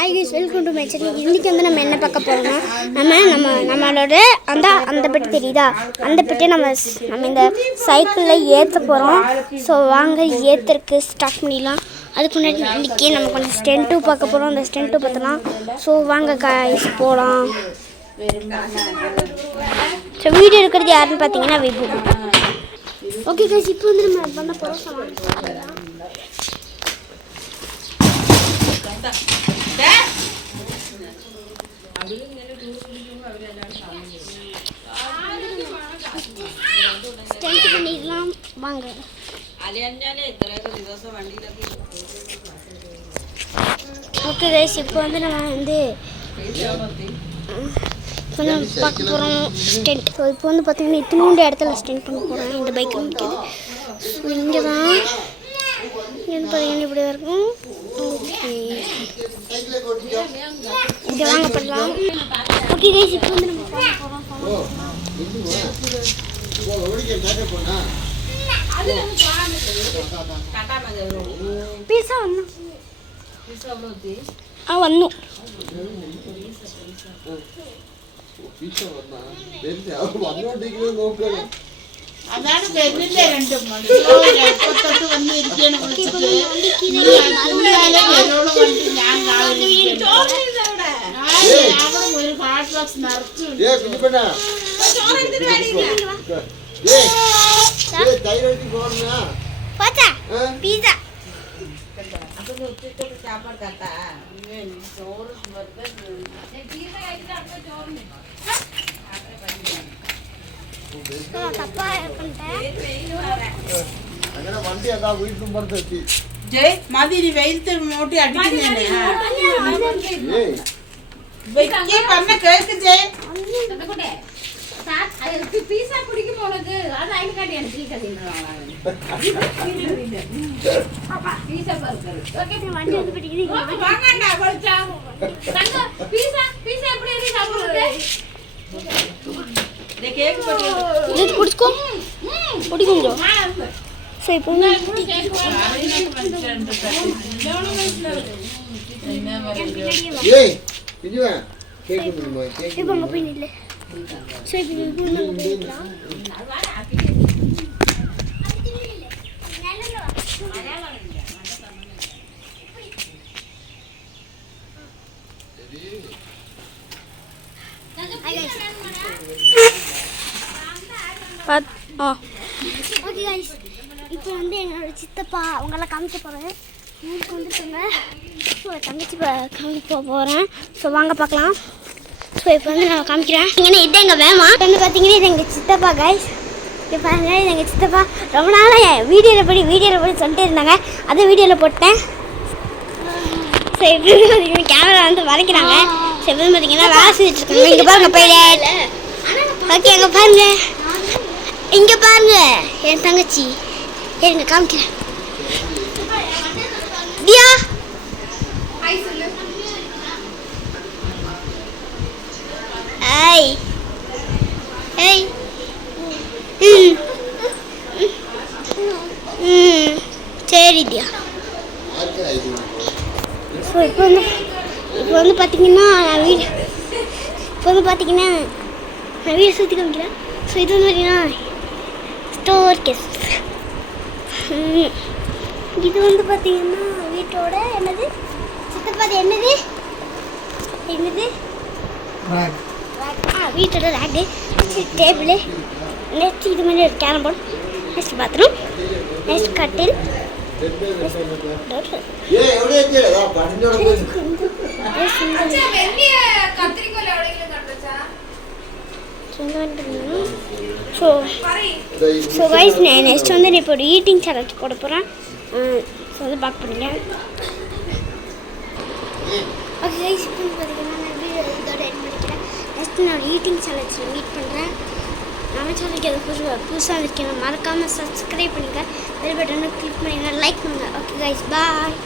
Hi guys, welcome to my channel. இன்றைக்கி வந்து நம்ம என்ன பார்க்க போகிறோம்னா நம்மளோட அந்த பெட்டி தெரியுதா, அந்த பெட்டியை நம்ம இந்த சைக்கிளில் ஏற்ற போகிறோம். ஸோ வாங்க ஏற்றுறதுக்கு ஸ்டார்ட் பண்ணிடலாம். அதுக்கு முன்னாடி இன்றைக்கி நம்ம கொஞ்சம் ஸ்டென்ட்டு பார்க்க போகிறோம். அந்த ஸ்டென்ட்டு பார்த்தலாம். ஸோ வாங்க கைஸ் போகலாம். ஸோ வீடியோ எடுக்கிறது யாருன்னு பார்த்தீங்கன்னா விபு. ஓகே கைஸ், இப்போ வந்து நம்ம பண்ண போகிறோம். பண்ணிடலாம் வாங்க. ஓகே கைஸ், இப்போ வந்து நம்ம வந்து பார்க்க போகிறோம் ஸ்டென்ட். ஸோ இப்போ வந்து பார்த்தீங்கன்னா இத்தினோண்டு இடத்துல ஸ்டென்ட் பண்ண போகிறேன். இந்த பைக் நிற்கிது. ஸோ இங்கே தான் இங்கே பார்த்தீங்கன்னா இப்படி இருக்கும். ஓகே, இங்கே வாங்க பண்ணலாம். ஓகே கைஸ், இப்போ வந்து நம்ம பார்க்க போகிறோம். பீஸா வண்ணு వన్ను അതാണ് വരുന്നില്ലേ രണ്ടും എപ്പത്തൊട്ട് വന്നിരിക്കണം വിളിച്ചിട്ട് ഞാൻ ഒരു ഹാർട്ട് ബോക്സ് നിറച്ചു பீஸா ജയ് മതി വെയിലത്ത് മൂട്ടി അടിക്കുന്നേ പറഞ്ഞ കേക്ക് ജയ് பீஸா பிடிக்கும் உனக்கு. அது ஐடி கார்டு எனக்கு பீஸா பர்கர். ஓகே, வண்டி வந்து பிடிக்குது. வாங்கடா வச்சா. தங்க பீஸா பீஸா எப்படி இருக்கு சாப்பிடுறது? இந்த கேக் போட்டு இது குடிச்சுக்கோ. குடிக்குங்க. சரி போங்க. ஏய் இதுவா கேக் பண்ணுமா? கேக் இப்போ அங்க போய் நில்லு. சரி இப்போ நம்ம போய்க்கலாம். ஓகே கைஸ், இப்போ வந்து என்னோட சித்தப்பா அவங்களாம் காமிக்க போகிறேன். ஊருக்கு வந்துருக்காங்க. ஸோ தங்கச்சி காமிக்க போகிறேன். ஸோ வாங்க பார்க்கலாம். ஸோ இப்போ வந்து நான் காமிக்கிறேன். இங்கே இது எங்கள் வேமா வந்து பார்த்தீங்கன்னா இது எங்கள் சித்தப்பா கைஸ். இப்போ பாருங்க, இது எங்கள் சித்தப்பா. ரொம்ப நாளாக வீடியோவில் படி சொல்லிட்டு இருந்தாங்க. அதை வீடியோவில் போட்டேன். ஸோ இப்போ பார்த்தீங்கன்னா கேமரா வந்து வளைக்கிறாங்க. ஸோ இப்போ பார்த்தீங்கன்னா வேலை செஞ்சுட்ருக்காங்க. இங்கே பாருங்க பைலட். ஓகே, அங்கே பாருங்க, இங்கே பாருங்க என் தங்கச்சி. எங்க காமிக்கிறேன். தியா ஏய் ஏய் சரி தியா. ஸோ இப்போ வந்து பார்த்தீங்கன்னா நான் வீடு சுற்றி காமிக்கிறேன். ஸோ இது வந்து பார்த்தீங்கன்னா ஸ்டோர் கேஸ். இது வந்து பார்த்தீங்கன்னா வீட்டோட என்னது சித்தப்பா, அது என்னது வீட்டோட ரேக்கு, டேபிள், நெக்ஸ்ட் இது மாதிரி ஒரு carrom board, next bathroom, next கட்டில், ஸோ கைஸ் நெக்ஸ்ட் வந்து இப்போ ஒரு ஈட்டிங் சேலஞ்ச் போட போகிறேன். ஸோ வந்து பார்க்க போகிறீங்க. ஓகே கைஸ், இப்போ வந்து பார்த்தீங்கன்னா நான் வீடியோ இதோட எண்ட் பண்ணிக்கிறேன். நெக்ஸ்ட் நான் ஈட்டிங் சேலஞ்சில் மீட் பண்ணுறேன். நம்ம சேனலுக்கு எது புதுசாக இருக்கேன் மறக்காமல் சப்ஸ்கிரைப் பண்ணுங்கள். பெல் பட்டனை கிளிக் பண்ணுங்கள், லைக் பண்ணுங்கள். ஓகே கைஸ், பாய்.